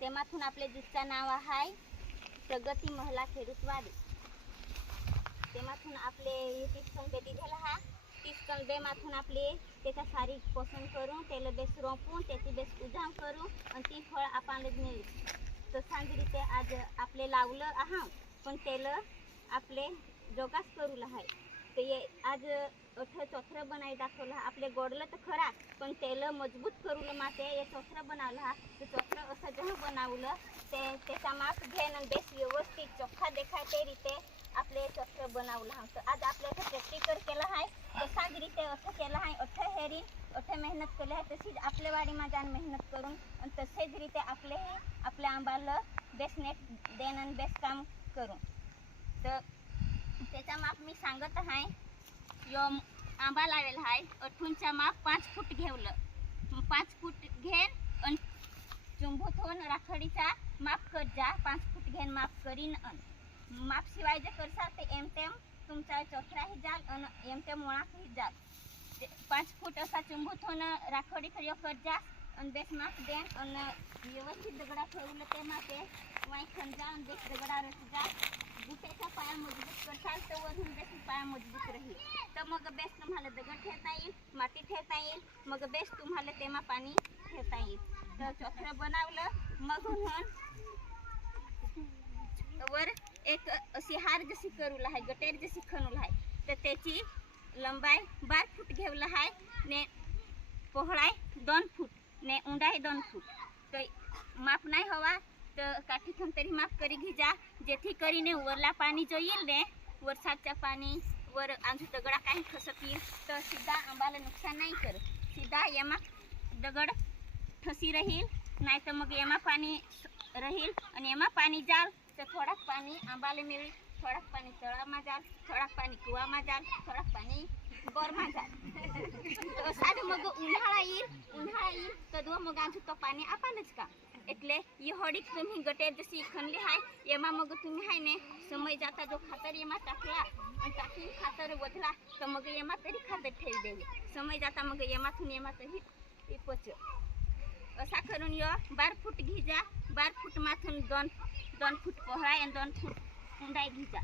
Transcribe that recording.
तेमाथून आपले जिसचं नाव आहे प्रगती महिला खेडूतवाडी. तेमाथून आपले 30 टन बे दिलेला हा. 30 टन बे माथून आपले त्याचा सारी पोषण करून त्याला बेस रोपून त्याची बेस उजाम करून आणि ती फळ आपण नेली. तर सांग रीते आज आपले लावलं आहा पण त्याला आपले जोगास करू आहे. ते आज चोथरं बनाई दाखवलं आपले गोडलं तर खरा पण त्याला मजबूत करून माते हे चोथरं बनवलं हा. ते चोथरं असं जेव्हा बनवलं ते त्याचा माप घेणं आणि बेस व्यवस्थित चोखा देखाय ते रीते आपले चोथरं बनवलं हा. तर आज आपल्याला प्रॅक्टिकल केलं आहे. तसा रीते असं केलं आहे. अठं हेरी अठं मेहनत केली आहे. तशीच आपल्या वाडीमा जाऊन मेहनत करून आणि तसेच रीते आपल्या आंबाला बेस नेट देणं आणि बेस काम करून. तर त्याचा माप मी सांगत आहे. यो आंबा लावेला आहे. अठूनचा माप 5 फूट घेवलं. 5 फूट घेन आणि चुंबूथून राखडीचा माप कर जा. 5 फूट घेन माप करीन माप शिवाय जे करसाल ते एमतेम तुमचा चोथराही जाल आणि एमतेम मुळाही जाल. 5 फूट असा चुंबूथून राखडी खरियो कर जा आणि बेस माप देन आणि व्यवस्थित दगडा ठेवलं ते मापे वाई खंजा आणि बेस दगडा रच जा. बुट्याचा पाया मजबूत करसाल तर वरून बेस पाया मजबूत राहील. तर मग बेस तुम्हाला दगड ठेवता येईल, माती ठेवता येईल, मग बेस तुम्हाला तेमा पाणी ठेवता येईल. तर चोथरं बनवलं मग वर एक अशी हार जशी करूला आहे गटेर जशी खणूला आहे. तर त्याची लंबाई 12 फूट घेवला आहे ने पહોळाई 2 फूट ने ऊंडाई 2 फूट. तर माप नाही हवा तर काठीथून तरी माप करी घी जा जेથી કરીને वरला पाणी जो येईल ने वरसादचा पाणी वर आंजू दगडा काही खसत येईल तर सीधा आंबाला नुकसान नाही करत. सीधा येमा दगड ठसी राहील नाही तर मग येमा पाणी राहील आणि येमा पाणी जाल तर थोडाक पाणी आंबाला मिळेल, थोडाक पाणी तळामा जाल, थोडाक पाणी कुवामा जाल, थोडाक पाणी बोरमा जाल. असा मग उन्हाळा येईल तर मग आंजू तो पाणी आपणच का એટલે ये होडी तुम्ही गटेर जशी खणली आहे एमा मग तुम्ही आहे ने समय जाता जो खातर एमा टाकला आणि टाकून खातर वधला तर मग एमा तरी खातर ठेव देवे. समय जाता मग एमाथून एमा तरी पच असा करून यो 12 फूट घी जा. 12 फूट माथून 2 फूट पહોळाई आणि 2 फूट ऊंडाई घी जा.